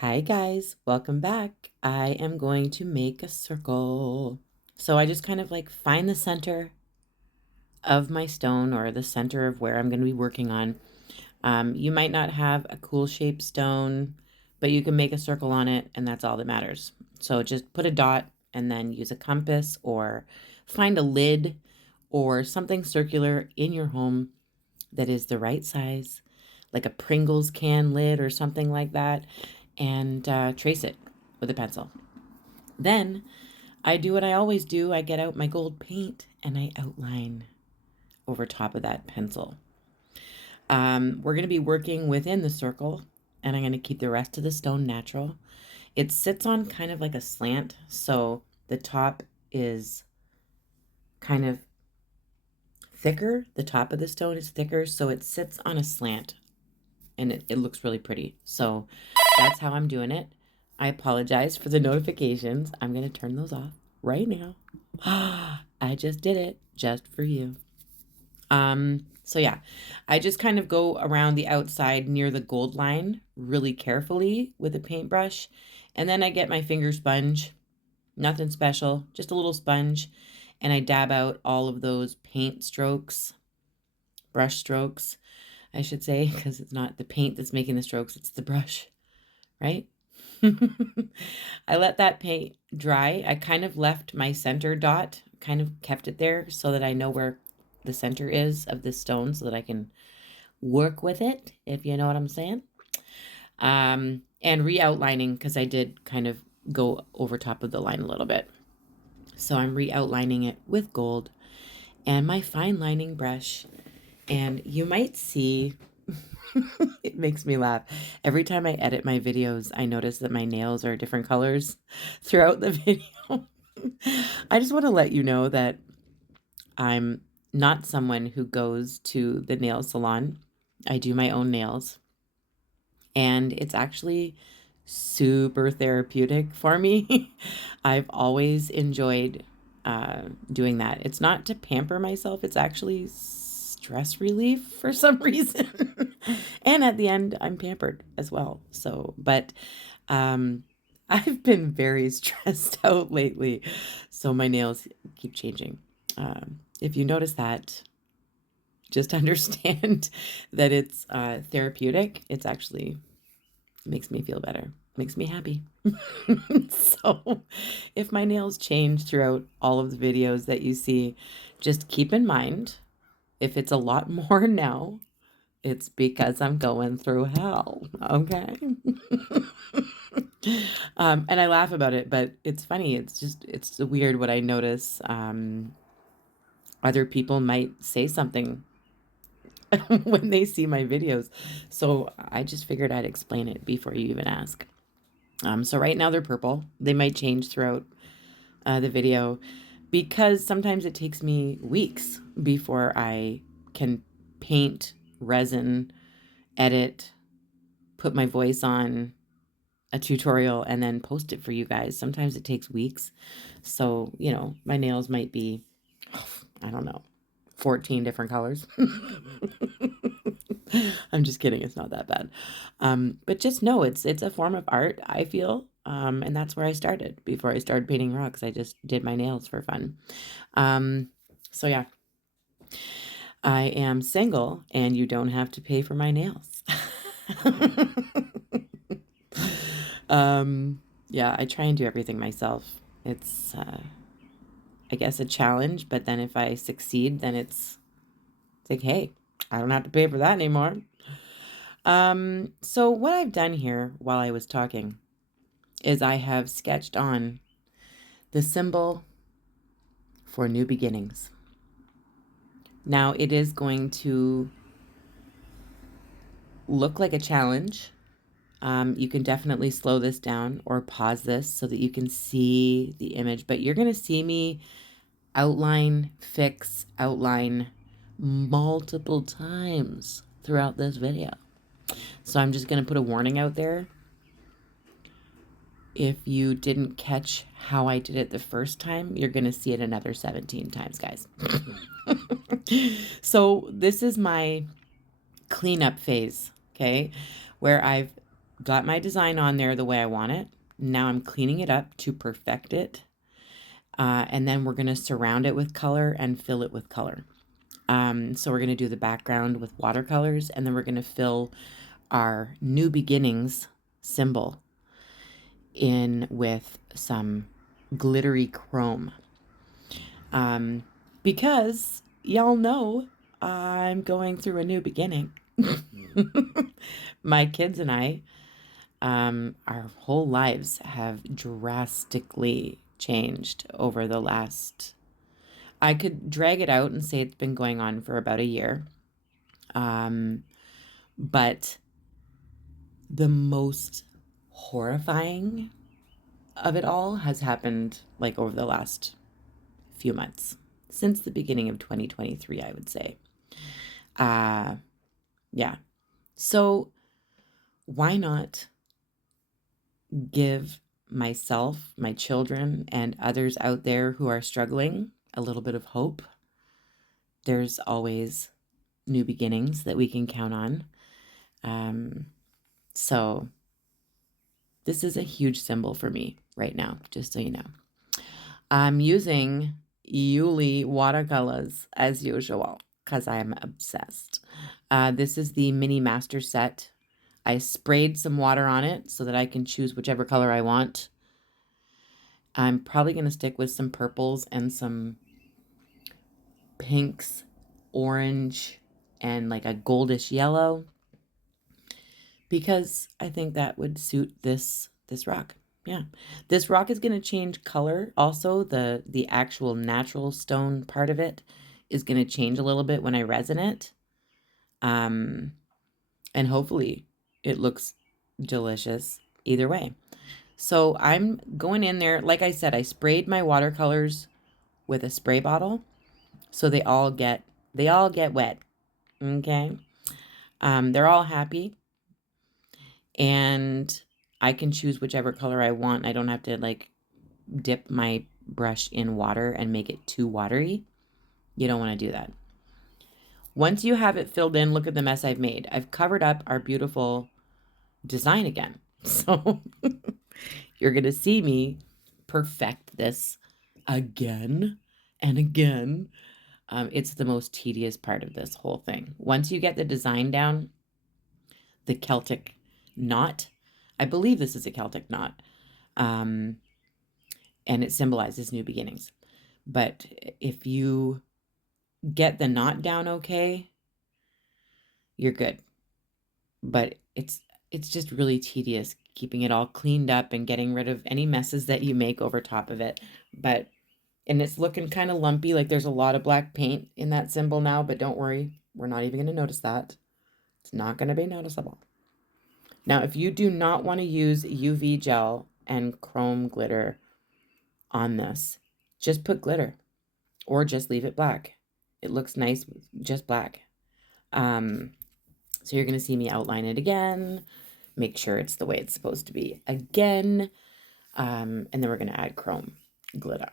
Hi guys, welcome back. I am going to make a circle. So I just kind of like find the center of my stone or the center of where I'm going to be working on. You might not have a cool shaped stone, but you can make a circle on it and that's all that matters. So just put a dot and then use a compass or find a lid or something circular in your home that is the right size, like a Pringles can lid or something like that, and trace it with a pencil. Then I do what I always do. I get out my gold paint and I outline over top of that pencil. We're going to be working within the circle, and I'm going to keep the rest of the stone natural. It sits on kind of like a slant, so the top is kind of thicker. The top of the stone is thicker, so it sits on a slant, and it looks really pretty. So that's how I'm doing it. I apologize for the notifications. I'm going to turn those off right now. I just did it just for you. So yeah, I just kind of go around the outside near the gold line really carefully with a paintbrush. And then I get my finger sponge, nothing special, just a little sponge. And I dab out all of those paint strokes, brush strokes, I should say, because it's not the paint that's making the strokes, it's the brush, right? I let that paint dry. I kind of left my center dot, kind of kept it there so that I know where the center is of this stone so that I can work with it, if you know what I'm saying. And re-outlining, because I did kind of go over top of the line a little bit. So I'm re-outlining it with gold and my fine lining brush. And you might see, it makes me laugh. Every time I edit my videos, I notice that my nails are different colors throughout the video. I just want to let you know that I'm not someone who goes to the nail salon. I do my own nails, and it's actually super therapeutic for me. I've always enjoyed doing that. It's not to pamper myself, it's actually stress relief for some reason. And at the end, I'm pampered as well. So, but I've been very stressed out lately, so my nails keep changing. If you notice that, just understand that it's therapeutic. It's actually makes me feel better, makes me happy. So if my nails change throughout all of the videos that you see, just keep in mind, if it's a lot more now, it's because I'm going through hell, okay? And I laugh about it, but it's funny. It's weird what I notice. Other people might say something when they see my videos. So I just figured I'd explain it before you even ask. So right now they're purple. They might change throughout the video because sometimes it takes me weeks before I can paint, resin, edit, put my voice on a tutorial, and then post it for you guys. Sometimes it takes weeks. So, you know, my nails might be, I don't know, 14 different colors. I'm just kidding. It's not that bad. But just know it's a form of art, I feel. And that's where I started. Before I started painting rocks, I just did my nails for fun. So yeah, I am single and you don't have to pay for my nails. Yeah, I try and do everything myself. It's, I guess, a challenge, but then if I succeed, then it's like, hey, I don't have to pay for that anymore. So what I've done here while I was talking is I have sketched on the symbol for new beginnings. Now it is going to look like a challenge. You can definitely slow this down or pause this so that you can see the image, but you're going to see me outline, fix, outline multiple times throughout this video. So I'm just going to put a warning out there. If you didn't catch how I did it the first time, you're going to see it another 17 times, guys. So this is my cleanup phase, okay, where I've got my design on there the way I want it. Now I'm cleaning it up to perfect it. And then we're going to surround it with color and fill it with color. So we're going to do the background with watercolors, and then we're going to fill our new beginnings symbol in with some glittery chrome. Because y'all know I'm going through a new beginning. My kids and I, our whole lives have drastically changed over the last, I could drag it out and say it's been going on for about a year. But the most horrifying of it all has happened like over the last few months, since the beginning of 2023, I would say. Yeah. So why not give myself, my children, and others out there who are struggling a little bit of hope? There's always new beginnings that we can count on. So this is a huge symbol for me right now, just so you know. I'm using Iuilewatercolours as usual because I'm obsessed. This is the Minimaster set. I sprayed some water on it so that I can choose whichever color I want. I'm probably going to stick with some purples and some pinks, orange, and like a goldish yellow, because I think that would suit this rock. Yeah. This rock is going to change color. Also, the actual natural stone part of it is going to change a little bit when I resin it. And hopefully it looks delicious either way. So I'm going in there. Like I said, I sprayed my watercolors with a spray bottle, so they all get wet. Okay. They're all happy, and I can choose whichever color I want. I don't have to like dip my brush in water and make it too watery. You don't want to do that. Once you have it filled in, look at the mess I've made. I've covered up our beautiful design again. So you're going to see me perfect this again and again. It's the most tedious part of this whole thing. Once you get the design down, the Celtic knot, I believe this is a Celtic knot, and it symbolizes new beginnings. But if you get the knot down okay, you're good. But it's just really tedious keeping it all cleaned up and getting rid of any messes that you make over top of it. And it's looking kind of lumpy, like there's a lot of black paint in that symbol now, but don't worry, we're not even going to notice that. It's not going to be noticeable. Now, if you do not want to use UV gel and chrome glitter on this, just put glitter or just leave it black. It looks nice with just black. So you're going to see me outline it again, make sure it's the way it's supposed to be again, and then we're going to add chrome glitter,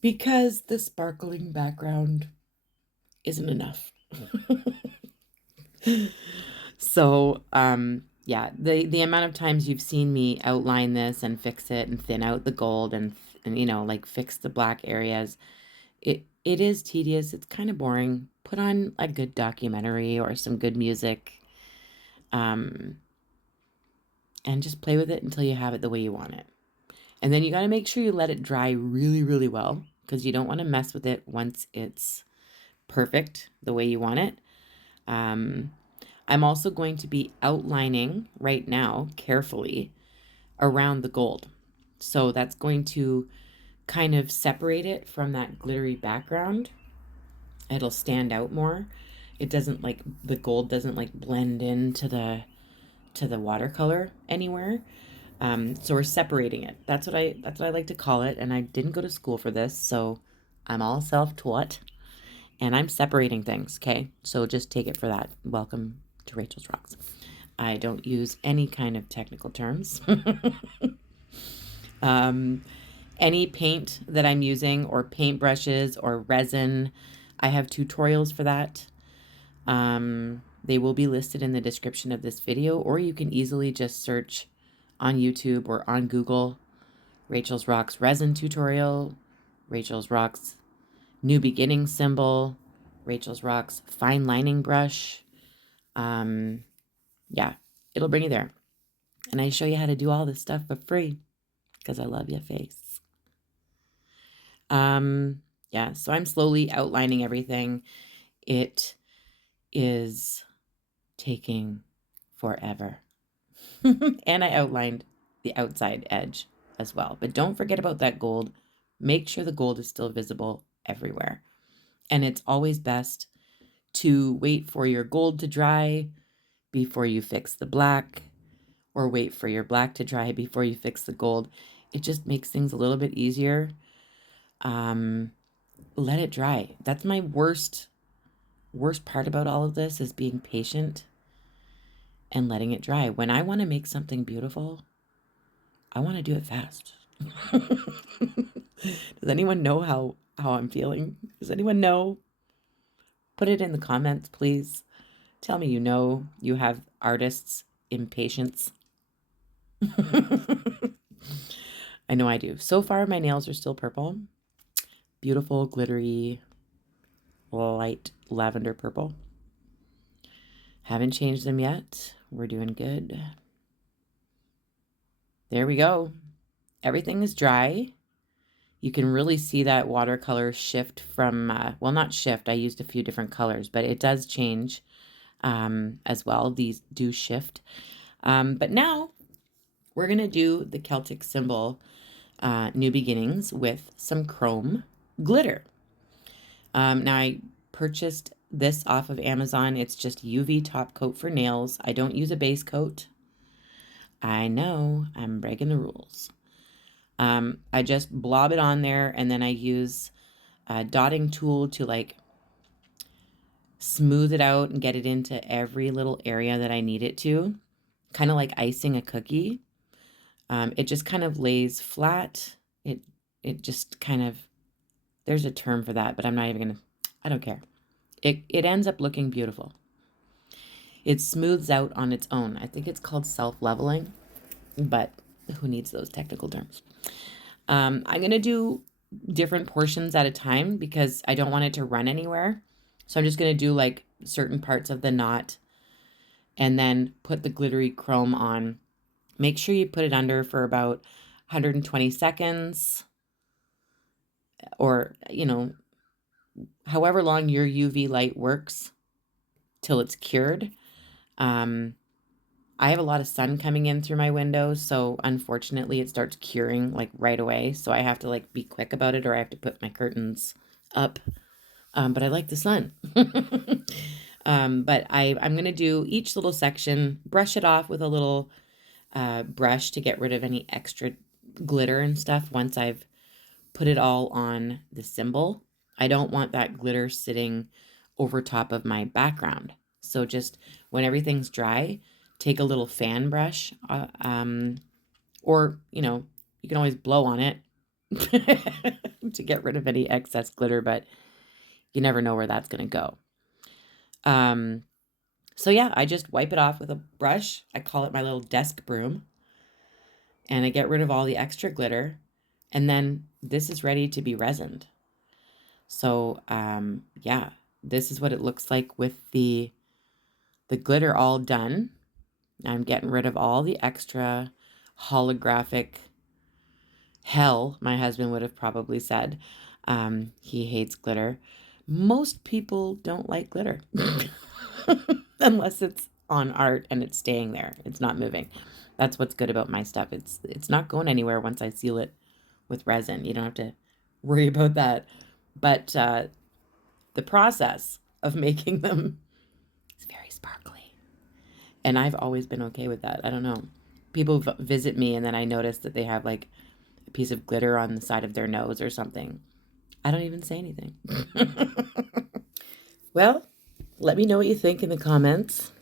because the sparkling background isn't enough. So, yeah, the amount of times you've seen me outline this and fix it and thin out the gold and you know, like fix the black areas, it is tedious. It's kind of boring. Put on a good documentary or some good music, and just play with it until you have it the way you want it. And then you got to make sure you let it dry really, really well, because you don't want to mess with it once it's perfect the way you want it. I'm also going to be outlining right now carefully around the gold. So that's going to kind of separate it from that glittery background. It'll stand out more. It doesn't like, the gold doesn't like blend into the watercolor anywhere. So we're separating it. That's what I like to call it. And I didn't go to school for this, so I'm all self-taught, and I'm separating things. Okay. So just take it for that. Welcome to Rachel's Rocks. I don't use any kind of technical terms. Any paint that I'm using, or paint brushes or resin, I have tutorials for that. They will be listed in the description of this video, or you can easily just search on YouTube or on Google, Rachel's Rocks resin tutorial, Rachel's Rocks new beginning symbol, Rachel's Rocks fine lining brush. Yeah, it'll bring you there. And I show you how to do all this stuff for free because I love your face. Yeah, so I'm slowly outlining everything. It is taking forever. And I outlined the outside edge as well. But don't forget about that gold. Make sure the gold is still visible everywhere. And it's always best to wait for your gold to dry before you fix the black, or wait for your black to dry before you fix the gold. It just makes things a little bit easier. Let it dry. That's my worst part about all of this, is being patient and letting it dry. When I want to make something beautiful, I want to do it fast. Does anyone know how I'm feeling? Does anyone know? Put it in the comments, please. Tell me you have artists' impatience. I know I do. So far, my nails are still purple. Beautiful, glittery, light lavender purple. Haven't changed them yet. We're doing good. There we go. Everything is dry. You can really see that watercolor shift from, well, not shift. I used a few different colors, but it does change as well. These do shift. But now we're going to do the Celtic symbol, New Beginnings, with some chrome glitter. Now I purchased this off of Amazon. It's just UV top coat for nails. I don't use a base coat. I know, I'm breaking the rules. I just blob it on there, and then I use a dotting tool to like smooth it out and get it into every little area that I need it to. Kind of like icing a cookie. It just kind of lays flat. It just kind of, there's a term for that, but I'm not even gonna, I don't care. It ends up looking beautiful. It smooths out on its own. I think it's called self-leveling, but who needs those technical terms? I'm going to do different portions at a time because I don't want it to run anywhere. So I'm just going to do like certain parts of the knot and then put the glittery chrome on. Make sure you put it under for about 120 seconds, or, however long your UV light works till it's cured. I have a lot of sun coming in through my windows, so unfortunately it starts curing like right away. So I have to like be quick about it, or I have to put my curtains up. But I like the sun. But I'm going to do each little section, brush it off with a little brush to get rid of any extra glitter and stuff once I've put it all on the symbol. I don't want that glitter sitting over top of my background. So just when everything's dry, take a little fan brush, or, you can always blow on it to get rid of any excess glitter, but you never know where that's going to go. So yeah, I just wipe it off with a brush. I call it my little desk broom, and I get rid of all the extra glitter, and then this is ready to be resined. So, yeah, this is what it looks like with the glitter all done. I'm getting rid of all the extra holographic hell, my husband would have probably said. He hates glitter. Most people don't like glitter unless it's on art and it's staying there. It's not moving. That's what's good about my stuff. It's not going anywhere once I seal it with resin. You don't have to worry about that. But the process of making them is very sparkly. And I've always been okay with that. I don't know. People visit me and then I notice that they have like a piece of glitter on the side of their nose or something. I don't even say anything. Well, let me know what you think in the comments.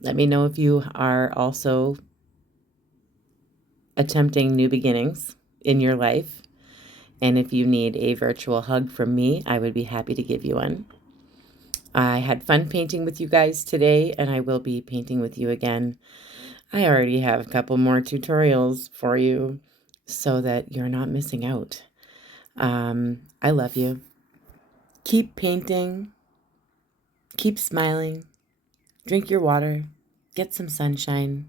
Let me know if you are also attempting new beginnings in your life. And if you need a virtual hug from me, I would be happy to give you one. I had fun painting with you guys today, and I will be painting with you again. I already have a couple more tutorials for you so that you're not missing out. I love you. Keep painting, keep smiling, drink your water, get some sunshine,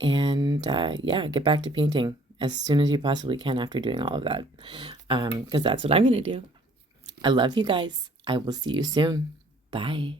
and yeah, get back to painting as soon as you possibly can after doing all of that, because that's what I'm going to do. I love you guys. I will see you soon. Bye.